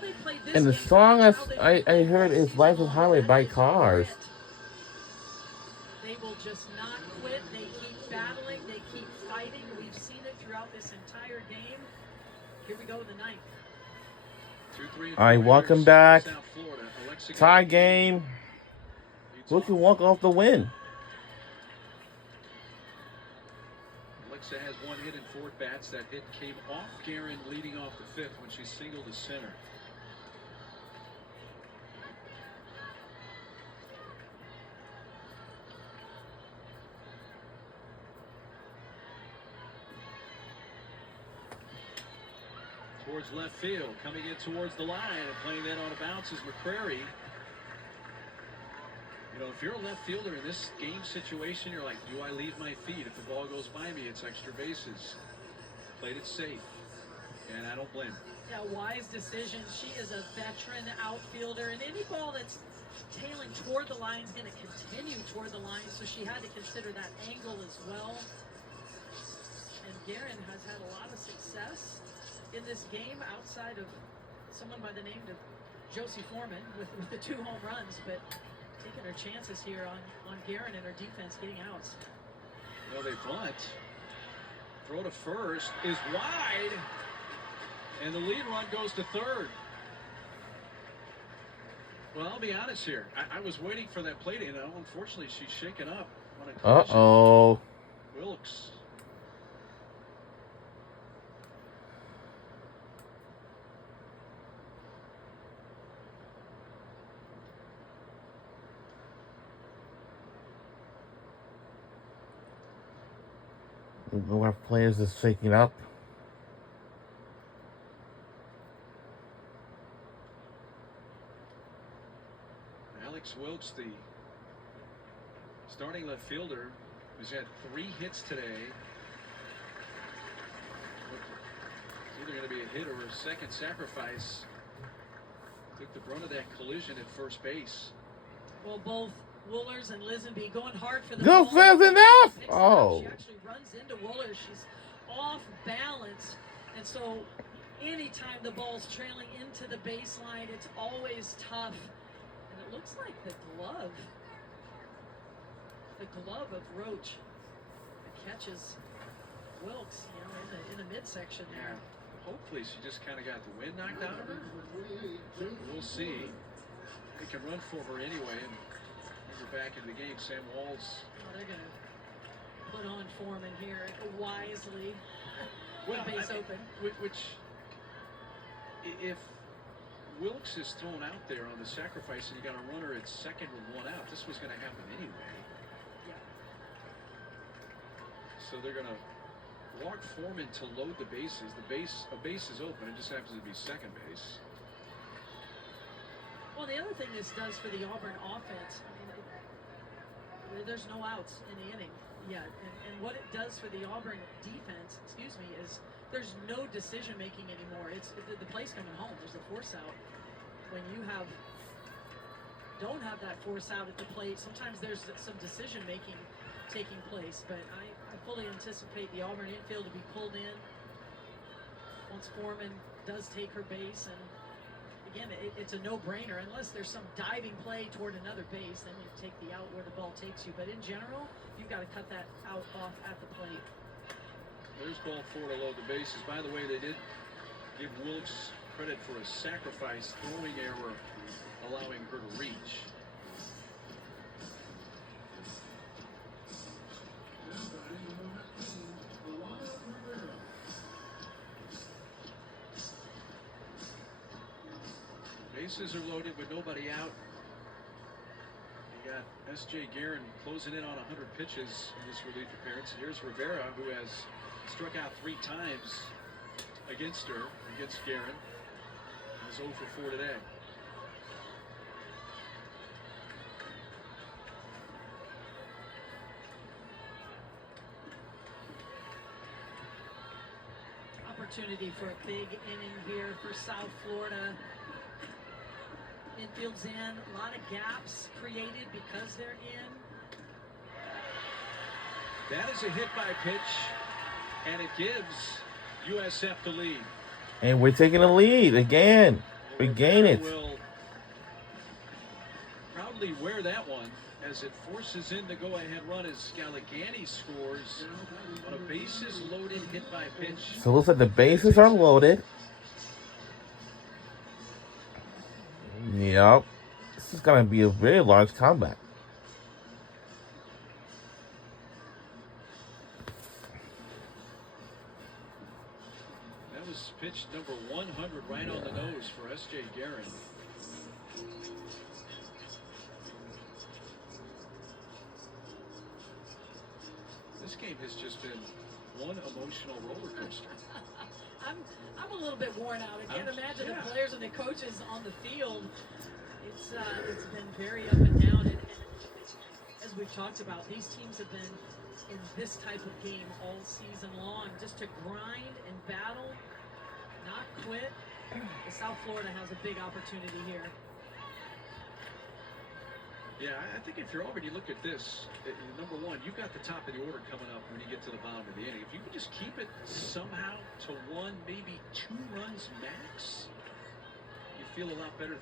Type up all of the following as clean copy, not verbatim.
they played this And the game, song how they've been I playing all heard is season Life is long, Highway and that by is Cars. grit. They will just not quit. They keep battling. They keep fighting. We've seen it throughout this entire game. Here we go in the ninth. All right, welcome back. Tie game. Who can walk off the win? Alexa has one hit in 4 at-bats. That hit came off Guerin leading off the 5th when she singled to center. Towards left field, coming in towards the line and playing that on a bounce is McCrary. You know, if you're a left fielder in this game situation, you're like, do I leave my feet? If the ball goes by me, it's extra bases. Played it safe, and I don't blame her. Yeah, wise decision. She is a veteran outfielder, and any ball that's tailing toward the line is going to continue toward the line, so she had to consider that angle as well. And Guerin has had a lot of success in this game outside of someone by the name of Josie Foreman with the 2 home runs, but taking her chances here on Guerin and her defense getting outs. Well, they bunt. Throw to first is wide, and the lead run goes to third. Well, I'll be honest here. I was waiting for that play to, unfortunately, she's shaken up. Uh-oh. Wilkes. Our players is shaking up. Alex Wilkes, the starting left fielder, who's had 3 hits today. It's either going to be a hit or a second sacrifice. Took the brunt of that collision at first base. Well, both Wohlers and Lisenby going hard for the Go ball. fast enough! Oh. She actually runs into Wohlers. She's off balance. And so anytime the ball's trailing into the baseline, it's always tough. And it looks like the glove of Roach catches Wilkes, in the midsection there. Hopefully she just kind of got the wind knocked out of her. We'll see. They can run for her anyway and bring her back into the game. Sam Walls. They're going to put on Foreman here wisely. Base open. Which, if Wilkes is thrown out there on the sacrifice and you got a runner at second with 1 out, this was going to happen anyway. Yeah. So they're going to walk Foreman to load the bases. A base is open. It just happens to be second base. Well, the other thing this does for the Auburn offense, there's no outs in the inning yet. And what it does for the Auburn defense, is there's no decision making anymore. It's the play's coming home. There's a force out. When you don't have that force out at the plate, sometimes there's some decision making taking place. But I fully anticipate the Auburn infield to be pulled in once Foreman does take her base. And again, it's a no-brainer. Unless there's some diving play toward another base, then you take the out where the ball takes you. But in general, you've got to cut that out off at the plate. There's ball 4 to load the bases. By the way, they did give Wilkes credit for a sacrifice throwing error, allowing her to reach. Bases are loaded with nobody out. You got S.J. Guerin closing in on 100 pitches in this relief appearance. And here's Rivera, who has struck out 3 times against Guerin. He's 0 for 4 today. Opportunity for a big inning here for South Florida. Infield's in, a lot of gaps created because they're in. That is a hit by pitch, and it gives USF the lead. And we're taking a lead again. Well, Regain it. Will proudly wear that one as it forces in the go-ahead run as Scalagani scores on a bases loaded hit by pitch. So it looks like the bases are loaded. Yep. This is going to be a very large comeback. That was pitch number 100 right on the nose for S.J. Guerin. This game has just been one emotional roller coaster. I'm a little bit worn out. I can't imagine the players and the coaches on the field. It's been very up and down, and as we've talked about, these teams have been in this type of game all season long, just to grind and battle, not quit. South Florida has a big opportunity here. Yeah, I think if you're Auburn, you look at this. Number one, you've got the top of the order coming up when you get to the bottom of the inning. If you can just keep it somehow to 1, maybe 2 runs max, you feel a lot better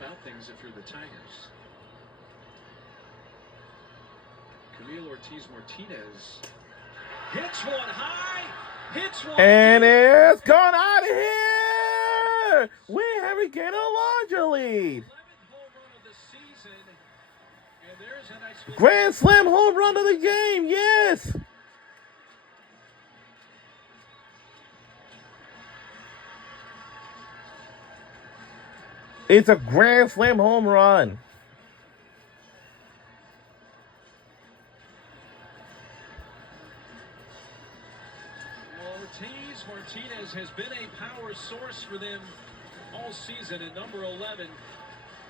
about things if you're the Tigers. Camilo Ortiz-Martinez hits one high, hits one. And it's gone out of here. We have regained a larger lead. Grand slam home run of the game, yes! It's a grand slam home run. Ortiz-Martinez has been a power source for them all season at number 11,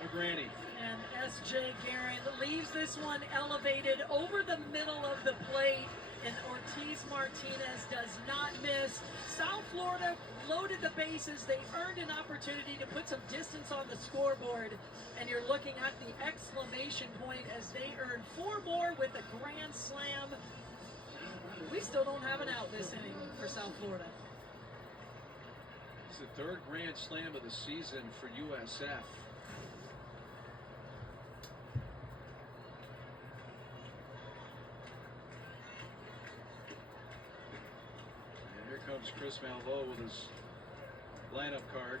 a granny. And S.J. Guerin leaves this one elevated over the middle of the plate, and Ortiz-Martinez does not miss. South Florida loaded the bases. They earned an opportunity to put some distance on the scoreboard, and you're looking at the exclamation point as they earn 4 more with a grand slam. We still don't have an out this inning for South Florida. It's the 3rd grand slam of the season for USF. Comes Chris Malveaux with his lineup card.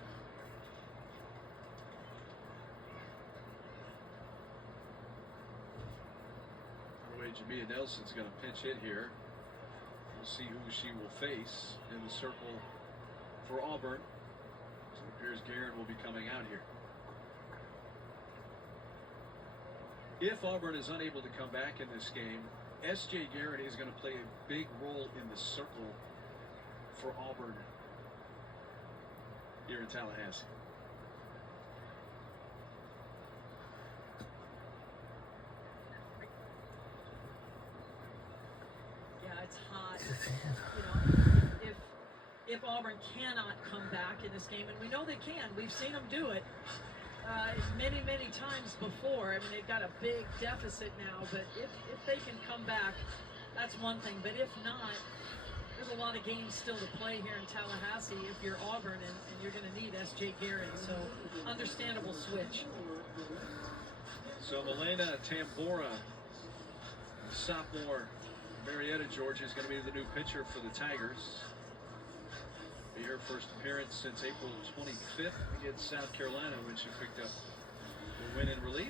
By the way, Jamia Nelson's going to pinch hit here. We'll see who she will face in the circle for Auburn. So it appears Guerin will be coming out here. If Auburn is unable to come back in this game, S.J. Guerin is going to play a big role in the circle for Auburn here in Tallahassee. Yeah, it's hot. You know, if Auburn cannot come back in this game, and we know they can, we've seen them do it many, many times before. I mean, they've got a big deficit now, but if they can come back, that's one thing. But if not, there's a lot of games still to play here in Tallahassee if you're Auburn, and you're going to need S.J. Guerin, so understandable switch. So Milena Tambora, sophomore Marietta, Georgia, is going to be the new pitcher for the Tigers. Be her first appearance since April 25th against South Carolina when she picked up the win in relief.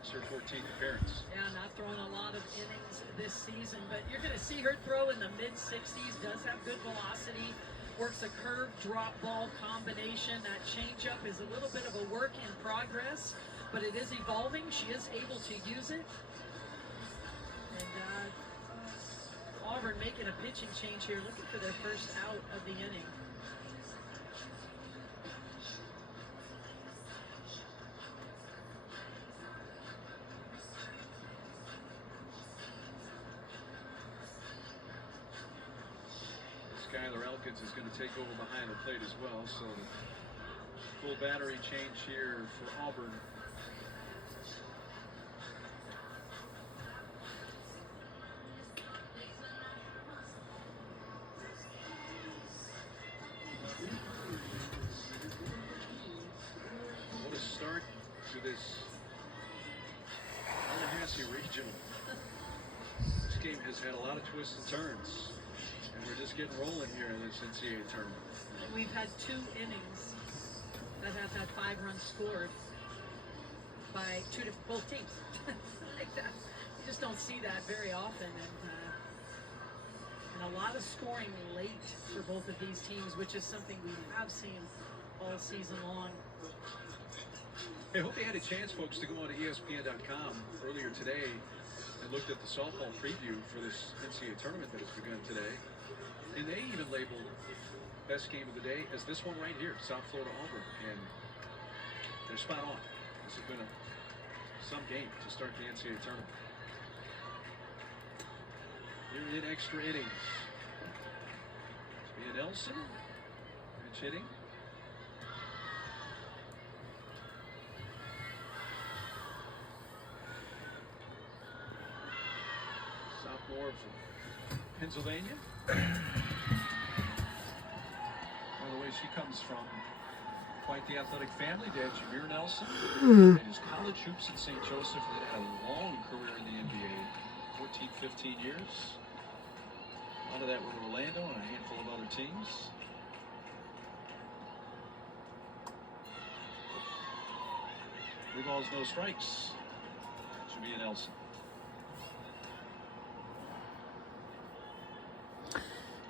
It's her 14th appearance. Yeah, not throwing a lot of innings this season, but you're going to see her throw in the mid-60s, does have good velocity, works a curve drop ball combination. That changeup is a little bit of a work in progress, but it is evolving. She is able to use it. And Auburn making a pitching change here, looking for their first out of the inning. Skylar Elkins is going to take over behind the plate as well, so full battery change here for Auburn. to this Tallahassee Regional. This game has had a lot of twists and turns, and we're just getting rolling here in this NCAA tournament. We've had 2 innings that have had 5 runs scored by both teams. Like that. You just don't see that very often, and a lot of scoring late for both of these teams, which is something we have seen all season long. I hope you had a chance, folks, to go on to ESPN.com earlier today and looked at the softball preview for this NCAA tournament that has begun today. And they even labeled best game of the day as this one right here, South Florida Auburn. And they're spot on. This has been some game to start the NCAA tournament. Here in extra innings. It's Nelson, pinch hitting. Sophomore from Pennsylvania. By the way, she comes from quite the athletic family. Dad, Jameer Nelson, and his college hoops at St. Joseph, that had a long career in the NBA, 14, 15 years. A lot of that with Orlando and a handful of other teams. Three balls, no strikes. Jameer Nelson.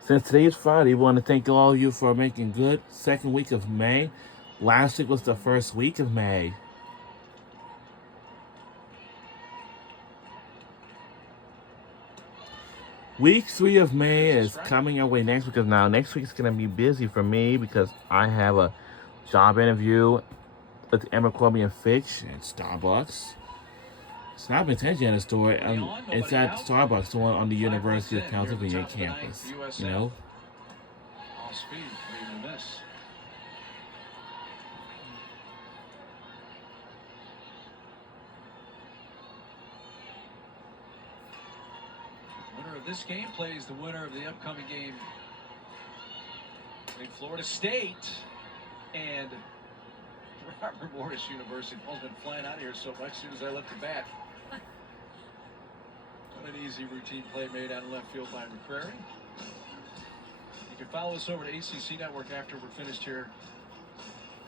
Since today's Friday, we want to thank all of you for making good second week of May. Last week was the first week of May. Week 3 of May is coming our way next week. Because now next week is going to be busy for me because I have a job interview with Abercrombie & Fitch at Starbucks. It's not Bethesda store. It's at Starbucks, the one on the University of Pennsylvania campus. You know? Off speed, maybe a miss. Winner of this game plays the winner of the upcoming game in Florida State and Robert Morris University. Ball's been flying out of here so much as soon as I left the bat. What an easy routine play made out of left field by McCrary. You can follow us over to ACC Network after we're finished here.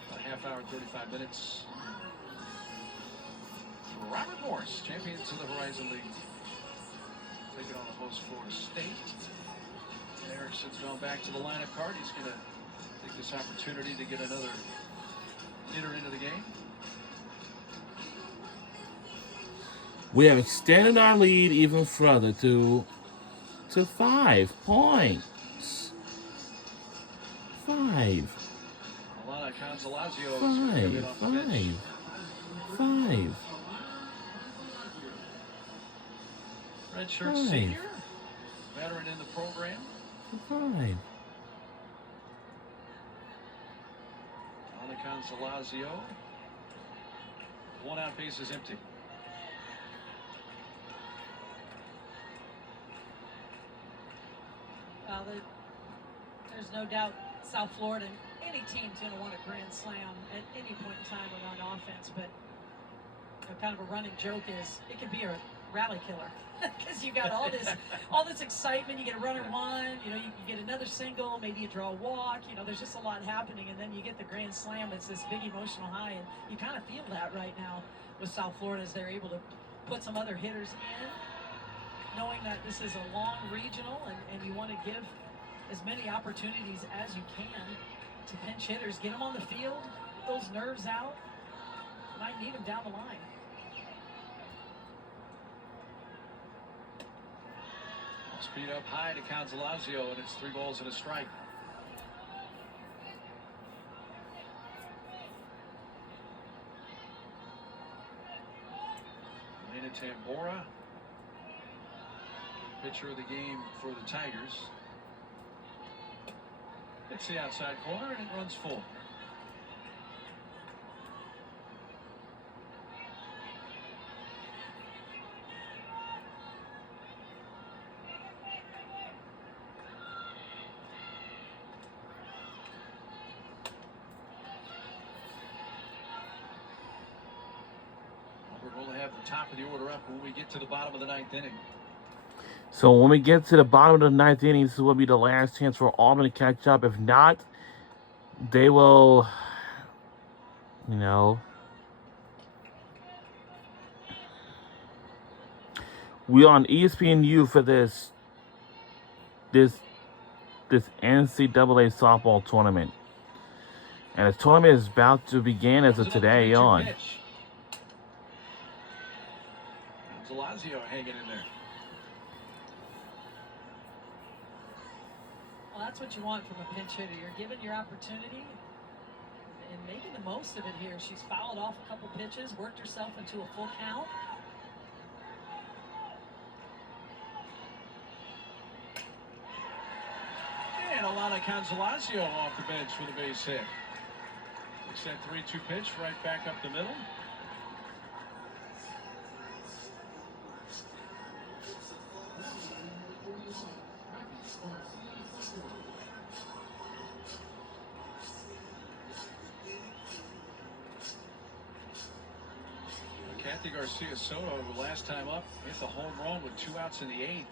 About a half hour, 35 minutes. Robert Morris, champions of the Horizon League, taking on the host Florida State. Erickson's gone back to the lineup card. He's going to take this opportunity to get another hitter into the game. We have extended our lead even further to 5 points. 5. Alana Canzalazio. 5. Redshirt senior, veteran in the program. 5. Alana Canzalazio. 1 out, base is empty. Well, there's no doubt South Florida, any team's going to want a grand slam at any point in time on offense, but kind of a running joke is it can be a rally killer because you got all this excitement. You get a runner one, you get another single, maybe you draw a walk. There's just a lot happening, and then you get the grand slam. It's this big emotional high, and you kind of feel that right now with South Florida as they're able to put some other hitters in, knowing that this is a long regional, and you want to give as many opportunities as you can to pinch hitters. Get them on the field, get those nerves out. Might need them down the line. Speed up high to Canzalazio, and it's 3 balls and a strike. Elena Tambora, pitcher of the game for the Tigers. It's the outside corner, and it runs full. the top of the order up when we get to the bottom of the ninth inning. So when we get to the bottom of the ninth inning, this will be the last chance for Auburn to catch up. If not, they will, you know, we on ESPNU for this NCAA softball tournament. And the tournament is about to begin as of today on. Zalazio hanging in there. Well, that's what you want from a pinch hitter. You're given your opportunity and making the most of it here. She's fouled off a couple pitches, worked herself into a full count. And Alana Canzalazio off the bench with a base hit. It's that 3-2 pitch right back up the middle. Kathy Garcia Soto, the last time up, hit the home run with 2 outs in the 8th.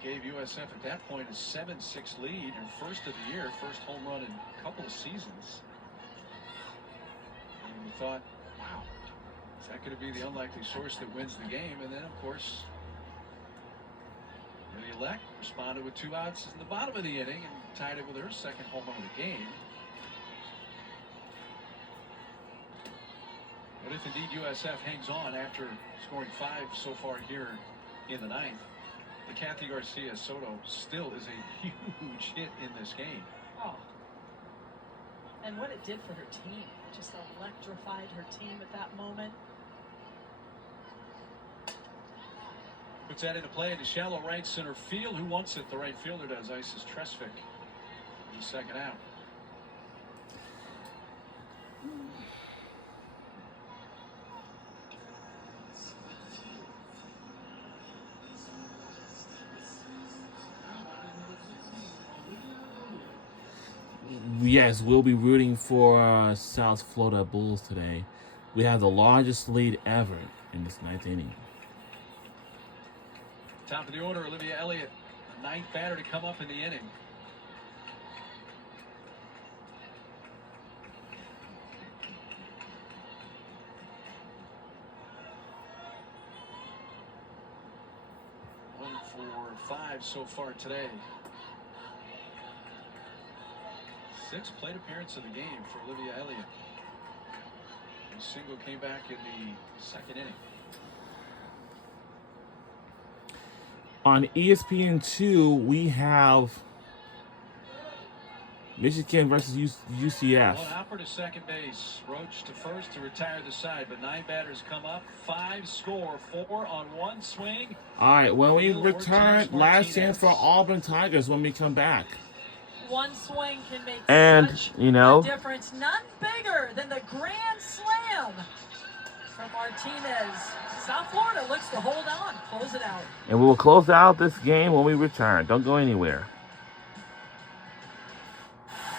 Gave USF at that point a 7-6 lead, her first of the year, first home run in a couple of seasons. And we thought, wow, is that going to be the unlikely source that wins the game? And then, of course, the elect responded with 2 outs in the bottom of the inning and tied it with her second home run of the game. But if indeed USF hangs on after scoring 5 so far here in the 9th, the Kathy Garcia Soto still is a huge hit in this game. Oh. And what it did for her team. It just electrified her team at that moment. Puts that into play into shallow right center field. Who wants it? The right fielder does. Isis Tresvik. The second out. Yes, we'll be rooting for South Florida Bulls today. We have the largest lead ever in this 9th inning. Top of the order, Olivia Elliott, 9th batter to come up in the inning. One for 5 so far today. 6 plate appearance in the game for Olivia Elliott. A single came back in the 2nd inning. On ESPN2, we have Michigan versus UCF. One hopper to second base. Roach to first to retire the side, but 9 batters come up. 5 score, 4 on 1 swing. All right, when we return, last chance for Auburn Tigers when we come back. One swing can make such a difference. None bigger than the grand slam from Martinez. South Florida looks to hold on, close it out. And we will close out this game when we return. Don't go anywhere.